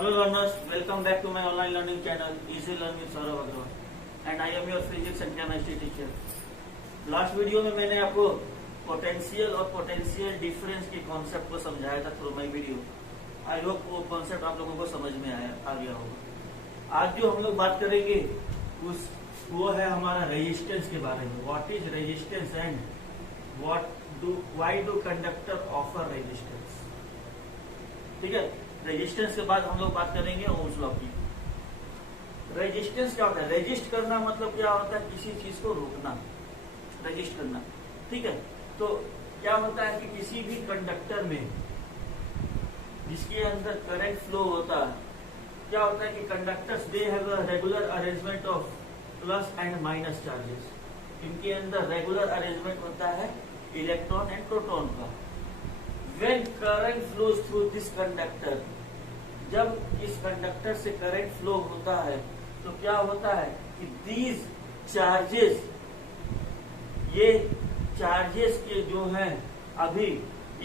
Hello learners, welcome back to my online learning channel Easy Learn with Saurav Agrawal and I am your physics and chemistry teacher. Last video में मैंने आपको potential और potential difference के concept को समझाया था through my video. I hope वो concept आप लोगों को समझ में आ गया होगा। आज जो हम लोग बात करेंगे वो है हमारा रेजिस्टेंस के बारे में। What is resistance and why do conductor offer resistance. ठीक है, रेजिस्टेंस के बाद हम लोग बात करेंगे ओम्स लॉ की। रेजिस्टेंस क्या होता है? रेजिस्ट करना मतलब क्या होता है? किसी चीज को रोकना, रेजिस्ट करना। ठीक है, तो क्या होता है कि किसी भी कंडक्टर में जिसके अंदर करंट फ्लो होता है, क्या होता है कि conductors they have a regular arrangement of plus and minus charges. इनके अंदर रेगुलर अरेंजमेंट होता है इलेक्ट्रॉन एंड प्रोटॉन का। When current flows through this conductor, जब इस कंडक्टर से करंट फ्लो होता है तो क्या होता है कि these चार्जेस, ये चार्जेस के जो हैं अभी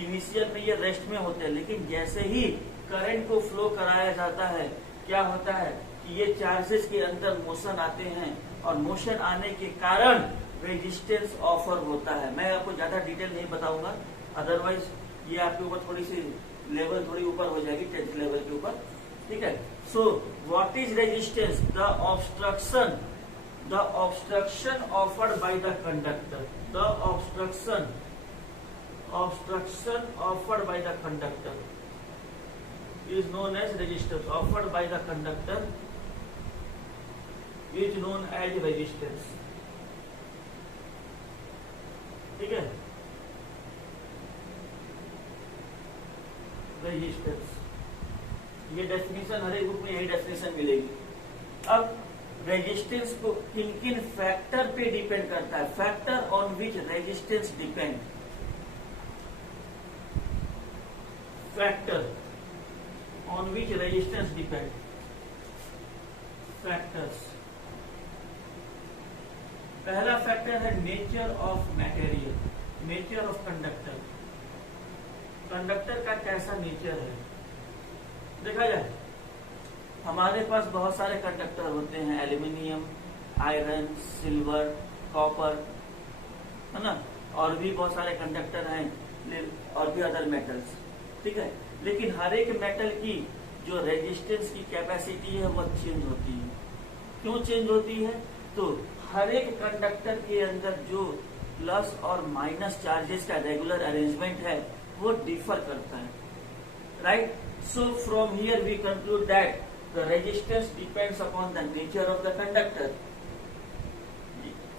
इनिशियल में ये रेस्ट में होते हैं, लेकिन जैसे ही करंट को फ्लो कराया जाता है क्या होता है कि ये चार्जेस के अंदर मोशन आते हैं और मोशन आने के कारण रेजिस्टेंस ऑफर होता है। मैं आपको ज्यादा डिटेल नहीं बताऊंगा, अदरवाइज ये आपके ऊपर थोड़ी सी लेवल थोड़ी ऊपर हो जाएगी, 10th लेवल के ऊपर। ठीक है, so what is resistance? The obstruction offered by the conductor. The obstruction offered by the conductor is known as resistance. Offered by the conductor is known as resistance. ठीक है, रेजिस्टेंस, ये definition हर एक book में यही definition मिलेगी। अब resistance को किन किन फैक्टर पे डिपेंड करता है? Factor on which resistance depend. Factor on which resistance depend. Factors, पहला फैक्टर है nature of material, nature of conductor. Conductor का कैसा नेचर है? देखा जाए हमारे पास बहुत सारे कंडक्टर होते हैं, एल्यूमिनियम, आयरन, सिल्वर, कॉपर, है ना, और भी बहुत सारे कंडक्टर हैं और भी अदर मेटल्स। ठीक है, लेकिन हर एक मेटल की जो रेजिस्टेंस की कैपेसिटी है वो चेंज होती है। क्यों चेंज होती है? तो हर एक कंडक्टर के अंदर जो प्लस और माइनस चार्जेस का रेगुलर अरेंजमेंट है वो डिफर करता है। Right, so from here we conclude that the resistance depends upon the nature of the conductor.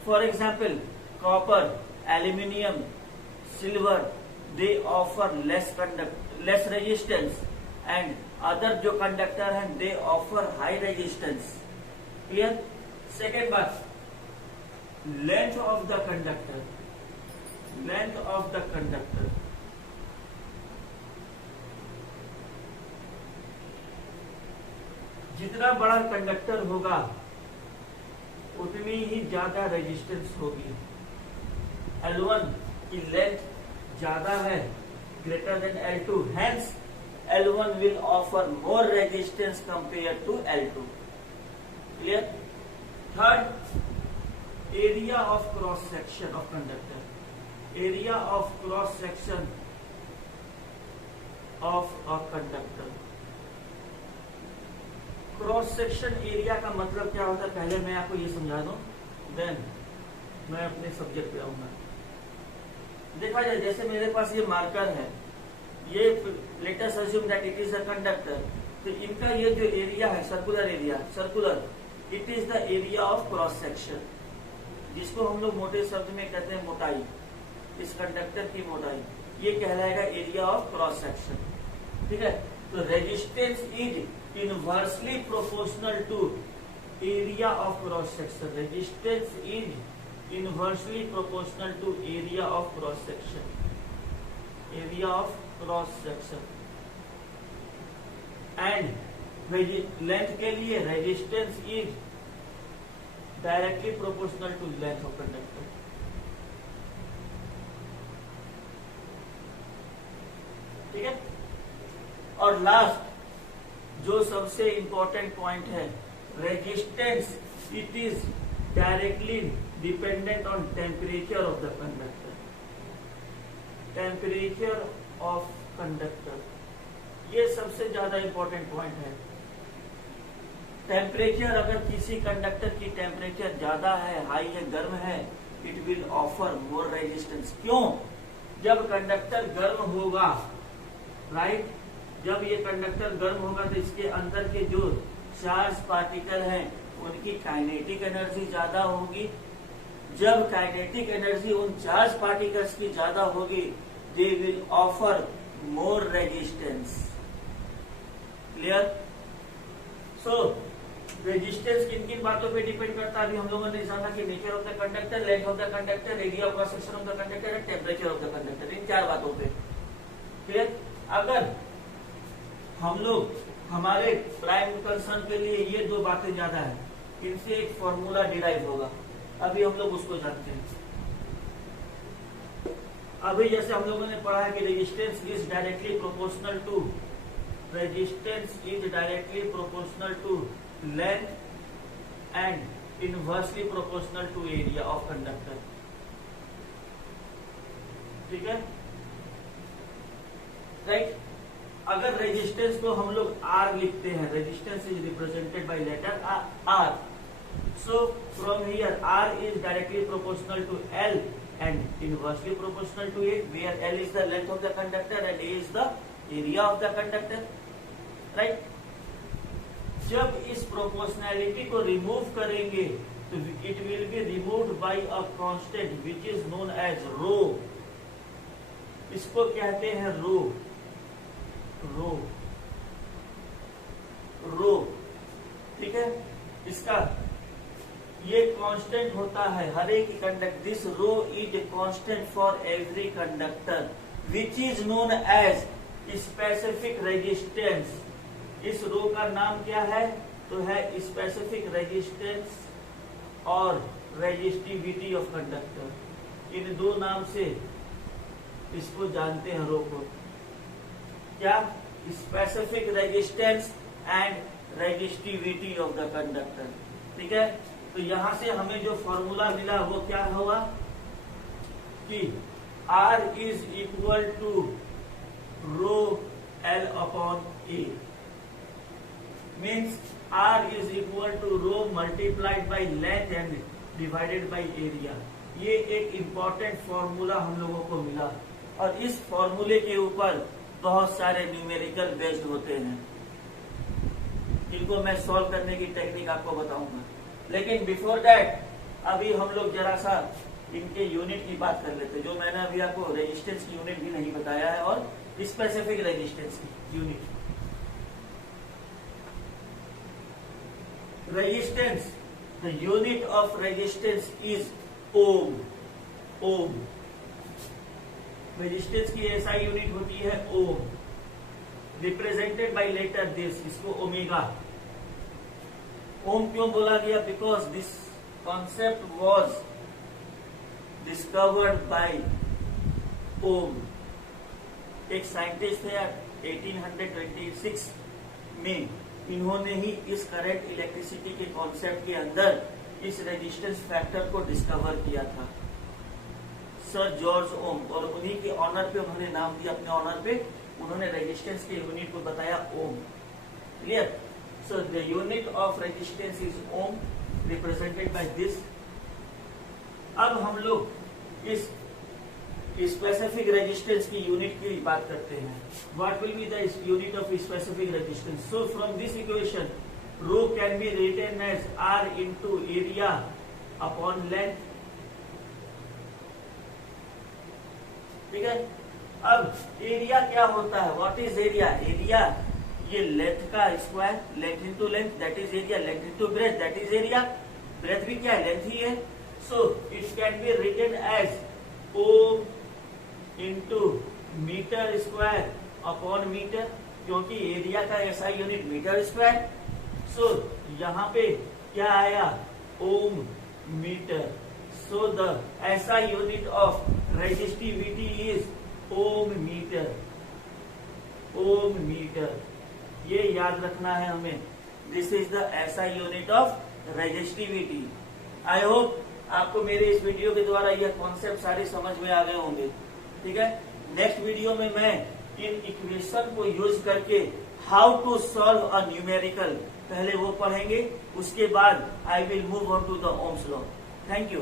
For example copper, aluminium, silver, they offer less resistance and other जो conductor हैं they offer high resistance. Clear? Second बात, length of the conductor. Length of the conductor, जितना बड़ा conductor होगा उतनी ही ज्यादा resistance होगी। L1 की लेंथ ज्यादा है, greater than L2, hence L1 will offer more resistance compare to L2। Clear? Third, area of cross section of conductor. Area of cross section of a conductor. Cross section area का मतलब क्या होता है पहले मैं आपको ये समझा दूं, देन मैं अपने सब्जेक्ट पे आऊंगा। देखा जाए जैसे मेरे पास ये मार्कर है, ये let us assume that it is a conductor, तो इनका ये जो एरिया है circular area, circular, it is the area of cross section, जिसको हम लोग मोटे शब्द में कहते हैं मोटाई। इस कंडक्टर की मोटाई ये कहलाएगा एरिया ऑफ क्रॉस सेक्शन। ठीक है, तो resistance is inversely proportional to area of cross section. Resistance is inversely proportional to area of cross section. Area of cross section. And length के लिए resistance is directly proportional to length of conductor. ठीक है, और last जो सबसे important point है, resistance it is directly dependent on temperature of the conductor. Temperature of conductor, ये सबसे ज्यादा इंपॉर्टेंट पॉइंट है। टेम्परेचर, अगर किसी कंडक्टर की टेम्परेचर ज्यादा है, हाई है, गर्म है, it will offer more resistance. क्यों? जब कंडक्टर गर्म होगा, राइट, जब ये कंडक्टर गर्म होगा तो इसके अंदर के जो चार्ज पार्टिकल हैं उनकी काइनेटिक एनर्जी ज्यादा होगी। जब काइनेटिक एनर्जी उन चार्ज पार्टिकल्स की ज्यादा होगी, they will offer more resistance. Clear? So resistance किन किन बातों पे डिपेंड करता है? अभी हम लोगों ने जाना कि nature of the conductor, length of the conductor, area of cross section of the conductor and temperature of the conductor, इन 4 बातों पे। फिर अगर हम लोग हमारे प्राइम कंसर्न के लिए ये 2 बातें ज्यादा है, इनसे एक फॉर्मूला डिराइव होगा, अभी हम लोग उसको जानते हैं। अभी जैसे हम लोगों ने पढ़ा है कि resistance is directly proportional to length and inversely proportional to area of conductor. ठीक है, राइट। अगर रेजिस्टेंस को हम लोग R लिखते हैं, resistance is represented by letter R, so from here R is directly proportional to L and inversely proportional to A, where L is the length of the conductor and A is the area of the conductor, right? जब इस proportionality को remove करेंगे तो it will be removed by a constant which is known as rho. इसको कहते हैं रो, रो, रो। ठीक है, इसका ये कांस्टेंट होता है हर एक conductor. This rho is constant for every conductor which is known as specific resistance. इस रो का नाम क्या है? तो है स्पेसिफिक रेजिस्टेंस और रेजिस्टिविटी ऑफ कंडक्टर। इन 2 नाम से इसको जानते हैं, रो को। क्या? Specific resistance and resistivity of the conductor. ठीक है, तो यहां से हमें जो फॉर्मूला मिला वो क्या हुआ कि R is equal to rho L upon A, means R is equal to rho multiplied by length and divided by area। ये एक इम्पॉर्टेंट फॉर्मूला हम लोगों को मिला और इस फॉर्मूले के ऊपर बहुत सारे न्यूमेरिकल बेस्ड होते हैं, जिनको मैं सॉल्व करने की टेक्निक आपको बताऊंगा। लेकिन बिफोर दैट अभी हम लोग जरा सा इनके यूनिट की बात कर लेते हैं, जो मैंने अभी आपको रेजिस्टेंस की यूनिट भी नहीं बताया है और स्पेसिफिक रेजिस्टेंस की unit. Resistance, the unit of resistance is ohm, ohm। Resistance की एसआई यूनिट होती है ohm, represented by letter this, इसको ओमेगा। ओम क्यों बोला गया? Because this concept was discovered by Ohm. एक साइंटिस्ट है 1826 में, इन्होंने ही इस करंट इलेक्ट्रिसिटी के कॉन्सेप्ट के अंदर इस रेजिस्टेंस फैक्टर को डिस्कवर किया था, सर जॉर्ज ओम। और उन्हीं के ऑनर पे उन्होंने नाम दिया, अपने ऑनर पे उन्होंने रेजिस्टेंस के यूनिट को बताया ohm. Clear? So the unit of resistance is ohm, represented by this. अब हम लोग इस स्पेसिफिक रेजिस्टेंस की यूनिट की बात करते हैं। What will be the unit of specific resistance? So from this equation rho can be written as R into area upon length. ठीक है, अब एरिया क्या होता है? What is area? एरिया ये लेंथ का square, length into length that is area, length into breadth that is area. Breadth भी क्या है? लेंथ ही है। So it can be written as ohm into metre square upon metre, क्योंकि area का ऐसा यूनिट मीटर स्क्वायर। सो यहाँ पे क्या आया? Ohm metre. So the SI unit of resistivity is ohm metre, ohm metre. ये याद रखना है हमें। This is the SI unit of resistivity. I hope आपको मेरे इस वीडियो के द्वारा यह कॉन्सेप्ट सारे समझ में आ गए होंगे। ठीक है, नेक्स्ट वीडियो में मैं इन इक्वेशन को यूज करके how to solve a numerical पहले वो पढ़ेंगे, उसके बाद I will move on to the Ohm's law. Thank you.